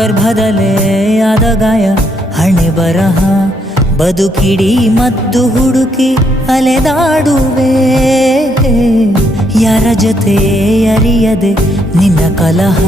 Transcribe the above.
ಗರ್ಭದಲ್ಲೇ ಆದ ಗಾಯ ಹಣೆ ಬರಹ ಬದುಕಿಡಿ ಮದ್ದು ಹುಡುಕಿ ಅಲೆದಾಡುವೆ ಯಾರ ಜೊತೆ ಅರಿಯದೆ ನಿನ್ನ ಕಲಹ